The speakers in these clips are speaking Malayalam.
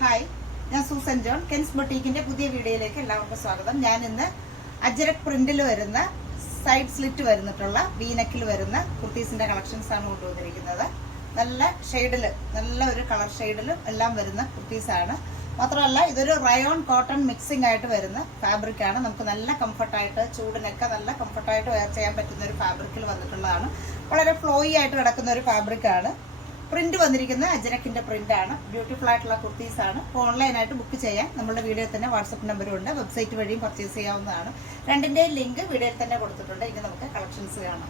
ഹായ്, ഞാൻ സൂസൻ ജോൺ. കെൻസ് ബൊട്ടീക്കിന്റെ പുതിയ വീഡിയോയിലേക്ക് എല്ലാവർക്കും സ്വാഗതം. ഞാൻ ഇന്ന് അജ്രക് പ്രിന്റിൽ വരുന്ന സൈഡ് സ്ലിറ്റ് വരുന്നിട്ടുള്ള വീനക്കിൽ വരുന്ന കുർത്തീസിന്റെ കളക്ഷൻസ് ആണ് കൊണ്ടുവന്നിരിക്കുന്നത്. നല്ല ഷെയ്ഡിൽ, നല്ല ഒരു കളർ ഷെയ്ഡിലും എല്ലാം വരുന്ന കുർത്തീസാണ്. മാത്രമല്ല ഇതൊരു റയോൺ കോട്ടൺ മിക്സിംഗ് ആയിട്ട് വരുന്ന ഫാബ്രിക് ആണ്. നമുക്ക് നല്ല കംഫർട്ടായിട്ട്, ചൂടിനൊക്കെ നല്ല കംഫർട്ടായിട്ട് വെയർ ചെയ്യാൻ പറ്റുന്ന ഒരു ഫാബ്രിക്കിൽ വന്നിട്ടുള്ളതാണ്. വളരെ ഫ്ലോയി ആയിട്ട് കിടക്കുന്ന ഒരു ഫാബ്രിക് ആണ്. പ്രിന്റ് വന്നിരിക്കുന്ന അജ്രക്കിന്റെ പ്രിന്റ് ആണ്. ബ്യൂട്ടിഫുൾ ആയിട്ടുള്ള കുർത്തീസ് ആണ്. ഓൺലൈനായിട്ട് ബുക്ക് ചെയ്യാൻ നമ്മുടെ വീഡിയോയിൽ തന്നെ വാട്സപ്പ് നമ്പറും ഉണ്ട്. വെബ്സൈറ്റ് വഴിയും പർച്ചേസ് ചെയ്യാവുന്നതാണ്. രണ്ടിന്റെയും ലിങ്ക് വീഡിയോയിൽ തന്നെ കൊടുത്തിട്ടുണ്ട്. ഇനി നമുക്ക് കളക്ഷൻസ് കാണാം.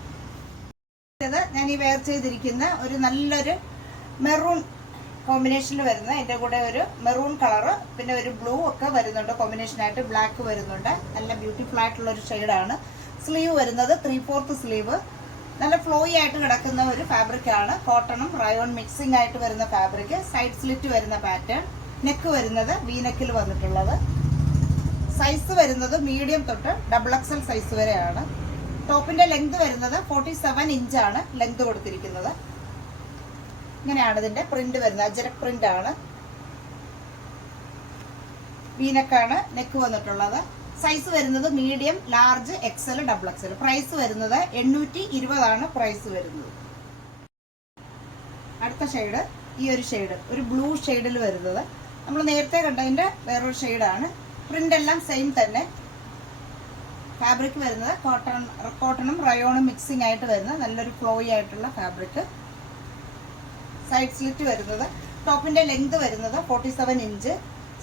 ഞാൻ ഈ വെയർ ചെയ്തിരിക്കുന്ന ഒരു നല്ലൊരു മെറൂൺ കോമ്പിനേഷനിൽ വരുന്ന, എൻ്റെ കൂടെ ഒരു മെറൂൺ കളറ് പിന്നെ ഒരു ബ്ലൂ ഒക്കെ വരുന്നുണ്ട്. കോമ്പിനേഷനായിട്ട് ബ്ലാക്ക് വരുന്നുണ്ട്. നല്ല ബ്യൂട്ടിഫുൾ ആയിട്ടുള്ള ഒരു ഷെയ്ഡാണ്. സ്ലീവ് വരുന്നത് 3/4 സ്ലീവ്. നല്ല ഫ്ലോയി ആയിട്ട് കിടക്കുന്ന ഒരു ഫാബ്രിക് ആണ്. കോട്ടണും റയോൺ മിക്സിംഗ് ആയിട്ട് വരുന്ന ഫാബ്രിക്. സൈഡ് സ്ലിറ്റ് വരുന്ന പാറ്റേൺ. നെക്ക് വരുന്നത് വീനെക്കിൽ വന്നിട്ടുള്ളത്. സൈസ് വരുന്നത് മീഡിയം തൊട്ട് XXL സൈസ് വരെയാണ്. ടോപ്പിന്റെ ലെങ്ത് വരുന്നത് 47 ഇഞ്ചാണ് ലെങ്ത് കൊടുത്തിരിക്കുന്നത്. ഇങ്ങനെയാണ് ഇതിന്റെ പ്രിന്റ് വരുന്നത്. അജ്രക് പ്രിന്റ് ആണ്. വീനക്കാണ് നെക്ക് വന്നിട്ടുള്ളത്. സൈസ് വരുന്നത് medium, large, XL, XXL. Price വരുന്നത് 820 ആണ് പ്രൈസ് വരുന്നത്. അടുത്ത ഷെയ്ഡ് ഈ ഒരു ഷെയ്ഡ്, ഒരു ബ്ലൂ ഷെയ്ഡിൽ വരുന്നത്. നമ്മൾ നേരത്തെ കണ്ടതിന്റെ വേറൊരു ഷെയ്ഡാണ്. പ്രിന്റ് എല്ലാം സെയിം തന്നെ. ഫാബ്രിക് വരുന്നത് കോട്ടണും റയോണും മിക്സിംഗ് ആയിട്ട് വരുന്ന നല്ലൊരു ഫ്ലോയി ആയിട്ടുള്ള ഫാബ്രിക്. സൈഡ് സ്ലിറ്റ് വരുന്നത്. ടോപ്പിന്റെ ലെങ്ത് വരുന്നത് 47 ഇഞ്ച്.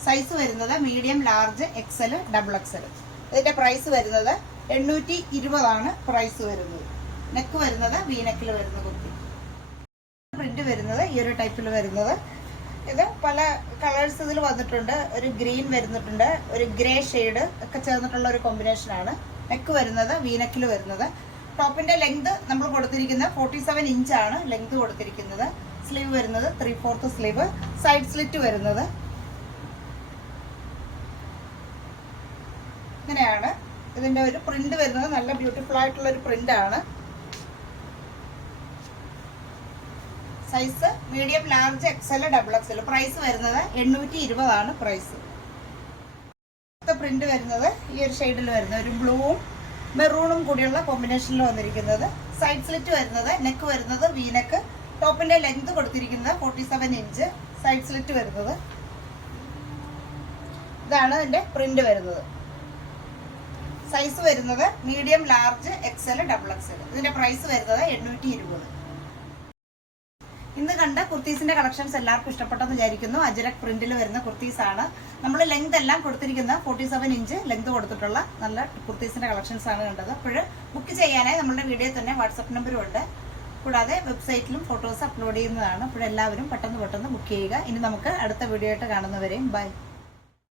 സൈസ് വരുന്നത് മീഡിയം, ലാർജ്, XL, XXL. ഇതിന്റെ പ്രൈസ് വരുന്നത് 820 ആണ് പ്രൈസ് വരുന്നത്. നെക്ക് വരുന്നത് വീനെക്കിൽ വരുന്ന കുർത്തി. പ്രിന്റ് വരുന്നത് ഈ ഒരു ടൈപ്പിൽ വരുന്നത്. ഇത് പല കളേഴ്സ് ഇതിൽ വന്നിട്ടുണ്ട്. ഒരു ഗ്രീൻ വരുന്നിട്ടുണ്ട്, ഒരു ഗ്രേ ഷെയ്ഡ് ഒക്കെ ചേർന്നിട്ടുള്ള ഒരു കോമ്പിനേഷനാണ്. നെക്ക് വരുന്നത് വീനെക്കിൽ വരുന്നത്. ടോപ്പിന്റെ ലെങ്ത് നമ്മൾ കൊടുത്തിരിക്കുന്നത് 47 ഇഞ്ചാണ് ലെങ്ത് കൊടുത്തിരിക്കുന്നത്. സ്ലീവ് വരുന്നത് 3/4 സ്ലീവ്. സൈഡ് സ്ലിറ്റ് വരുന്നത് ഇങ്ങനെയാണ്. ഇതിന്റെ ഒരു പ്രിന്റ് വരുന്നത് നല്ല ബ്യൂട്ടിഫുൾ ആയിട്ടുള്ള ഒരു പ്രിന്റ് ആണ്. Size medium, large, XL, XXL. Price വരുന്നത് 820 ആണ് പ്രൈസ്. പ്രിന്റ് വരുന്നത് ഈ ഒരു ഷെയ്ഡിൽ വരുന്ന ഒരു ബ്ലൂവും മെറൂണും കൂടിയുള്ള കോമ്പിനേഷനിൽ വന്നിരിക്കുന്നത്. സൈഡ് സ്ലിറ്റ് വരുന്നത്, നെക്ക് വരുന്നത് വീനെക്ക്. ടോപ്പിന്റെ ലെങ്ത് കൊടുത്തിരിക്കുന്നത് 47 ഇഞ്ച്. സൈഡ് സ്ലിറ്റ് വരുന്നത് ഇതാണ് ഇതിന്റെ പ്രിന്റ് വരുന്നത്. സൈസ് വരുന്നത് മീഡിയം, ലാർജ്, XL, XXL. ഇതിന്റെ പ്രൈസ് വരുന്നത് 820. ഇന്ന് കണ്ട കുർത്തീസിന്റെ കളക്ഷൻസ് എല്ലാവർക്കും ഇഷ്ടപ്പെട്ടെന്ന് വിചാരിക്കുന്നു. അജ്രക് പ്രിന്റിൽ വരുന്ന കുർത്തീസ് ആണ്. നമ്മൾ ലെങ്ത് എല്ലാം കൊടുത്തിരിക്കുന്ന 47 ഇഞ്ച് ലെങ്ത് കൊടുത്തിട്ടുള്ള നല്ല കുർത്തീസിന്റെ കളക്ഷൻസ് ആണ് കണ്ടത്. അപ്പോൾ ബുക്ക് ചെയ്യാനായി നമ്മുടെ വീഡിയോയിൽ തന്നെ വാട്സപ്പ് നമ്പറും ഉണ്ട്. കൂടാതെ വെബ്സൈറ്റിലും ഫോട്ടോസ് അപ്ലോഡ് ചെയ്യുന്നതാണ്. അപ്പോൾ എല്ലാവരും പെട്ടെന്ന് ബുക്ക് ചെയ്യുക. ഇനി നമുക്ക് അടുത്ത വീഡിയോ ആയിട്ട് കാണുന്നവരെയും ബൈ.